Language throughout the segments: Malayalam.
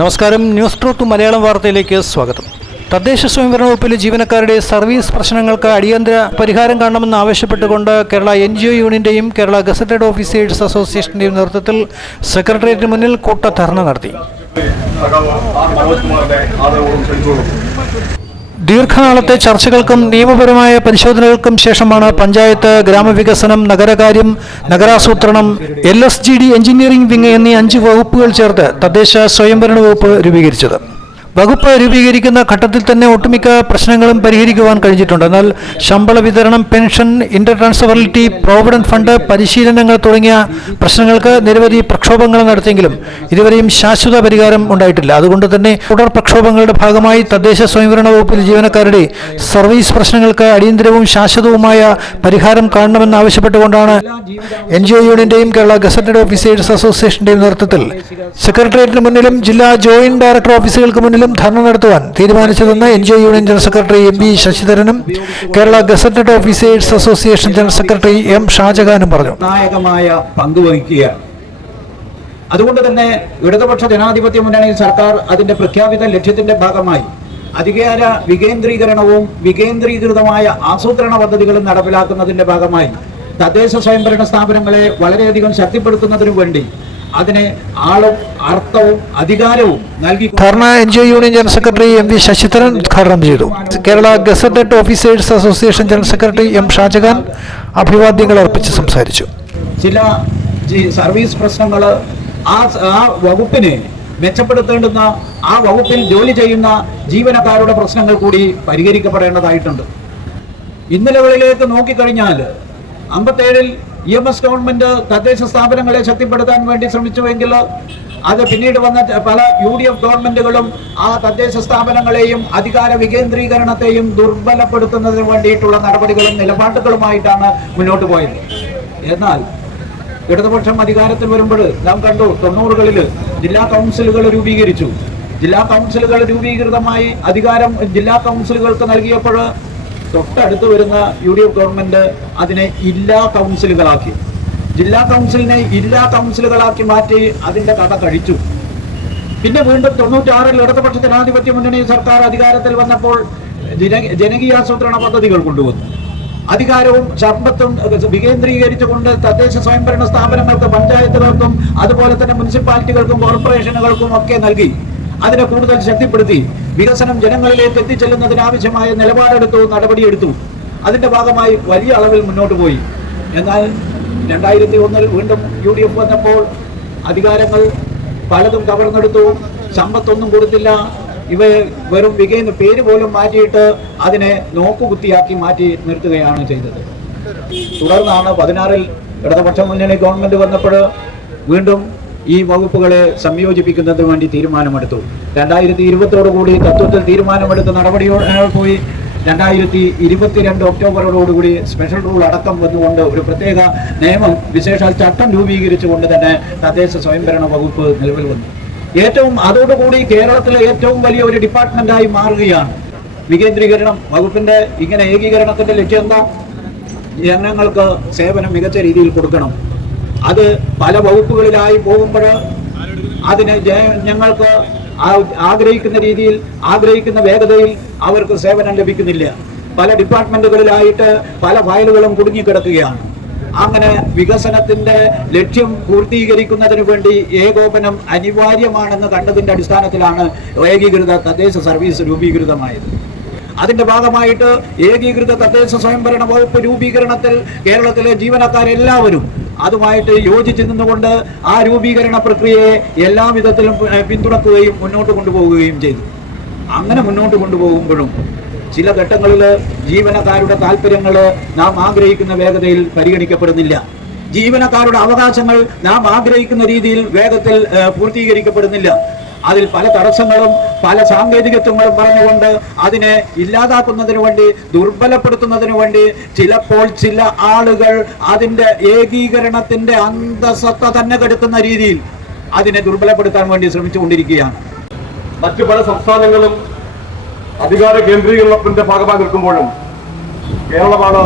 നമസ്കാരം. ന്യൂസ് ട്രൂത്ത് മലയാളം വാർത്തയിലേക്ക് സ്വാഗതം. തദ്ദേശ സ്വയംഭരണ വകുപ്പിലെ ജീവനക്കാരുടെ സർവീസ് പ്രശ്നങ്ങൾക്ക് അടിയന്തര പരിഹാരം കാണണമെന്ന് ആവശ്യപ്പെട്ടുകൊണ്ട് കേരള എൻ ജി ഒ യൂണിയന്റെയും കേരള ഗസറ്റഡ് ഓഫീസേഴ്സ് അസോസിയേഷന്റെയും നേതൃത്വത്തിൽ സെക്രട്ടേറിയറ്റിന് മുന്നിൽ കൂട്ടധർണ നടത്തി. ദീർഘനാളത്തെ ചർച്ചകൾക്കും നിയമപരമായ പരിശോധനകൾക്കും ശേഷമാണ് പഞ്ചായത്ത് ഗ്രാമവികസനം നഗരകാര്യം നഗരാസൂത്രണം L S G D engineering wing എന്നീ അഞ്ച് വകുപ്പുകൾ ചേർത്ത് തദ്ദേശ സ്വയംഭരണ വകുപ്പ് രൂപീകരിച്ചത്. വകുപ്പ് രൂപീകരിക്കുന്ന ഘട്ടത്തിൽ തന്നെ ഒട്ടുമിക്ക പ്രശ്നങ്ങളും പരിഹരിക്കുവാൻ കഴിഞ്ഞിട്ടുണ്ട്. എന്നാൽ ശമ്പള വിതരണം pension inter transferability provident fund പരിശീലനങ്ങൾ തുടങ്ങിയ പ്രശ്നങ്ങൾക്ക് നിരവധി പ്രക്ഷോഭങ്ങൾ നടത്തിയെങ്കിലും ഇതുവരെയും ശാശ്വത പരിഹാരം ഉണ്ടായിട്ടില്ല. അതുകൊണ്ട് തന്നെ തുടർ പ്രക്ഷോഭങ്ങളുടെ ഭാഗമായി തദ്ദേശ സ്വയംഭരണ വകുപ്പിൽ ജീവനക്കാരുടെ സർവീസ് പ്രശ്നങ്ങൾക്ക് അടിയന്തരവും ശാശ്വതവുമായ പരിഹാരം കാണണമെന്ന് ആവശ്യപ്പെട്ടുകൊണ്ടാണ് എൻ ജി ഒ യൂണിയന്റെയും കേരള ഗസറ്റഡ് ഓഫീസേഴ്സ് അസോസിയേഷന്റെയും നേതൃത്വത്തിൽ സെക്രട്ടേറിയറ്റിന് മുന്നിലും ജില്ലാ ജോയിന്റ് ഡയറക്ടർ ഓഫീസുകൾക്ക് മുന്നിലും ധർണ നടത്തുവാൻ തീരുമാനിച്ചതെന്ന് N G union general secretary M V ശശിധരനും Kerala gazetted officers association general secretary M ഷാജഹാനും പറഞ്ഞു. നിർണായകമായ പങ്ക് അതുകൊണ്ട് തന്നെ ഇടതുപക്ഷ ജനാധിപത്യ മുന്നണി സർക്കാർ അതിന്റെ പ്രഖ്യാപിത ലക്ഷ്യത്തിന്റെ ഭാഗമായി അധികാര വികേന്ദ്രീകരണവും വികേന്ദ്രീകൃതമായ ആസൂത്രണ പദ്ധതികളും നടപ്പിലാക്കുന്നതിന്റെ ഭാഗമായി തദ്ദേശ സ്വയംഭരണ സ്ഥാപനങ്ങളെ വളരെയധികം ശക്തിപ്പെടുത്തുന്നതിനു വേണ്ടി അതിനെ ആളും അർത്ഥവും അധികാരവും നൽകി ധർണ N G O union general secretary M V Sasidharan ഉദ്ഘാടനം ചെയ്തു. Kerala gazetted officers association general secretary M Shajahan അഭിവാദ്യങ്ങൾ അർപ്പിച്ച് സംസാരിച്ചു. ചില സർവീസ് പ്രശ്നങ്ങൾ ആ ആ വകുപ്പിനെ മെച്ചപ്പെടുത്തേണ്ടുന്ന ആ വകുപ്പിൽ ജോലി ചെയ്യുന്ന ജീവനക്കാരുടെ പ്രശ്നങ്ങൾ കൂടി പരിഹരിക്കപ്പെടേണ്ടതായിട്ടുണ്ട്. ഇന്നലകളിലേക്ക് നോക്കിക്കഴിഞ്ഞാൽ അമ്പത്തേഴിൽ ഇ എം എസ് ഗവൺമെന്റ് തദ്ദേശ സ്ഥാപനങ്ങളെ ശക്തിപ്പെടുത്താൻ വേണ്ടി ശ്രമിച്ചുവെങ്കിൽ അത് പിന്നീട് വന്ന പല യു ഡി എഫ് ഗവൺമെന്റുകളും ആ തദ്ദേശ സ്ഥാപനങ്ങളെയും അധികാര വികേന്ദ്രീകരണത്തെയും ദുർബലപ്പെടുത്തുന്നതിന് വേണ്ടിയിട്ടുള്ള നടപടികളും നിലപാടുകളുമായിട്ടാണ് മുന്നോട്ട് പോയത്. എന്നാൽ ഇടതുപക്ഷം അധികാരത്തിൽ വരുമ്പോൾ നാം കണ്ടു തൊണ്ണൂറുകളിൽ ജില്ലാ കൗൺസിലുകൾ രൂപീകരിച്ചു. ജില്ലാ കൗൺസിലുകൾ രൂപീകൃതമായി അധികാരം ജില്ലാ കൗൺസിലുകൾക്ക് നൽകിയപ്പോൾ തൊട്ടടുത്ത് വരുന്ന യു ഡി എഫ് ഗവൺമെന്റ് അതിനെ ഇല്ലാ കൗൺസിലുകളാക്കി. ജില്ലാ കൗൺസിലിനെ ഇല്ലാ കൗൺസിലുകളാക്കി മാറ്റി അതിന്റെ കഥ കഴിച്ചു. പിന്നെ വീണ്ടും തൊണ്ണൂറ്റാറിൽ ഇടതുപക്ഷ ജനാധിപത്യ മുന്നണി സർക്കാർ അധികാരത്തിൽ വന്നപ്പോൾ ജന- ജനകീയാസൂത്രണ പദ്ധതികൾ കൊണ്ടുവന്നു. അധികാരവും സമ്പത്തും വികേന്ദ്രീകരിച്ചുകൊണ്ട് തദ്ദേശ സ്വയംഭരണ സ്ഥാപനങ്ങൾക്ക് പഞ്ചായത്തുകൾക്കും അതുപോലെ തന്നെ മുനിസിപ്പാലിറ്റികൾക്കും കോർപ്പറേഷനുകൾക്കും ഒക്കെ നൽകി. അതിനെ കൂടുതൽ ശക്തിപ്പെടുത്തി വികസനം ജനങ്ങളിലേക്ക് എത്തിച്ചെല്ലുന്നതിന് ആവശ്യമായ നിലപാടെടുത്തു നടപടിയെടുത്തു. അതിന്റെ ഭാഗമായി വലിയ അളവിൽ മുന്നോട്ട് പോയി. എന്നാൽ രണ്ടായിരത്തി ഒന്നിൽ വീണ്ടും യു ഡി എഫ് വന്നപ്പോൾ അധികാരങ്ങൾ പലതും കവർന്നെടുത്തു സമ്പത്തൊന്നും കൊടുത്തില്ല. ഇവ വെറും വികയുന്ന പേര് പോലും മാറ്റിയിട്ട് അതിനെ നോക്കുകുത്തിയാക്കി മാറ്റി നിർത്തുകയാണ് ചെയ്തത്. തുടർന്നാണ് പതിനാറിൽ ഇടതുപക്ഷ മുന്നണി ഗവൺമെന്റ് വന്നപ്പോൾ വീണ്ടും ഈ വകുപ്പുകളെ സംയോജിപ്പിക്കുന്നതിന് വേണ്ടി തീരുമാനമെടുത്തു. രണ്ടായിരത്തി ഇരുപത്തോടുകൂടി തത്വത്തിൽ തീരുമാനമെടുത്ത നടപടിയോടെ പോയി രണ്ടായിരത്തി ഇരുപത്തിരണ്ട് ഒക്ടോബറോടുകൂടി സ്പെഷ്യൽ റൂൾ അടക്കം വന്നുകൊണ്ട് ഒരു പ്രത്യേക നിയമം വിശേഷാൽ ചട്ടം രൂപീകരിച്ചുകൊണ്ട് തന്നെ തദ്ദേശ സ്വയംഭരണ വകുപ്പ് നിലവിൽ വന്നു. ഏറ്റവും അതോടുകൂടി കേരളത്തിലെ ഏറ്റവും വലിയ ഒരു ഡിപ്പാർട്ട്മെന്റായി മാറുകയാണ്. വികേന്ദ്രീകരണം വകുപ്പിന്റെ ഇങ്ങനെ ഏകീകരണത്തിന്റെ ലക്ഷ്യം എന്താ? ജനങ്ങൾക്ക് സേവനം മികച്ച രീതിയിൽ കൊടുക്കണം. അത് പല വകുപ്പുകളിലായി പോകുമ്പോൾ അതിന് ഞങ്ങൾക്ക് ആഗ്രഹിക്കുന്ന രീതിയിൽ ആഗ്രഹിക്കുന്ന വേഗതയിൽ അവർക്ക് സേവനം ലഭിക്കുന്നില്ല. പല ഡിപ്പാർട്ട്മെന്റുകളിലായിട്ട് പല ഫയലുകളും കുടുങ്ങിക്കിടക്കുകയാണ്. അങ്ങനെ വികസനത്തിന്റെ ലക്ഷ്യം പൂർത്തീകരിക്കുന്നതിന് വേണ്ടി ഏകോപനം അനിവാര്യമാണെന്ന് കണ്ടതിന്റെ അടിസ്ഥാനത്തിലാണ് ഏകീകൃത തദ്ദേശ സർവീസ് രൂപീകൃതമായത്. അതിന്റെ ഭാഗമായിട്ട് ഏകീകൃത തദ്ദേശ സ്വയംഭരണ വകുപ്പ് രൂപീകരണത്തിൽ കേരളത്തിലെ ജീവനക്കാരെല്ലാവരും അതുമായിട്ട് യോജിച്ച് നിന്നുകൊണ്ട് ആ രൂപീകരണ പ്രക്രിയയെ എല്ലാ വിധത്തിലും പിന്തുണക്കുകയും മുന്നോട്ട് കൊണ്ടുപോകുകയും ചെയ്തു. അങ്ങനെ മുന്നോട്ട് കൊണ്ടുപോകുമ്പോഴും ചില ഘട്ടങ്ങളിൽ ജീവനക്കാരുടെ താല്പര്യങ്ങൾ നാം ആഗ്രഹിക്കുന്ന വേഗതയിൽ പരിഗണിക്കപ്പെടുന്നില്ല. ജീവനക്കാരുടെ അവകാശങ്ങൾ നാം ആഗ്രഹിക്കുന്ന രീതിയിൽ വേഗത്തിൽ പൂർത്തീകരിക്കപ്പെടുന്നില്ല. അതിൽ പല തടസ്സങ്ങളും പല സാങ്കേതികത്വങ്ങളും പറഞ്ഞുകൊണ്ട് അതിനെ ഇല്ലാതാക്കുന്നതിന് വേണ്ടി ദുർബലപ്പെടുത്തുന്നതിന് വേണ്ടി ചിലപ്പോൾ ചില ആളുകൾ അതിന്റെ ഏകീകരണത്തിന്റെ അന്തസത്ത തന്നെ കെടുത്തുന്ന രീതിയിൽ അതിനെ ദുർബലപ്പെടുത്താൻ വേണ്ടി ശ്രമിച്ചുകൊണ്ടിരിക്കുകയാണ്. മറ്റു പല സംസ്ഥാനങ്ങളും അധികാര കേന്ദ്രീകരണത്തിന്റെ ഭാഗമായി നിൽക്കുമ്പോഴും കേരളമാണ്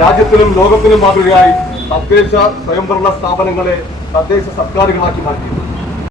രാജ്യത്തിനും ലോകത്തിനും മാതൃകയായി തദ്ദേശ സ്വയംഭരണ സ്ഥാപനങ്ങളെ തദ്ദേശ സർക്കാരുകളാക്കി മാറ്റിയത്.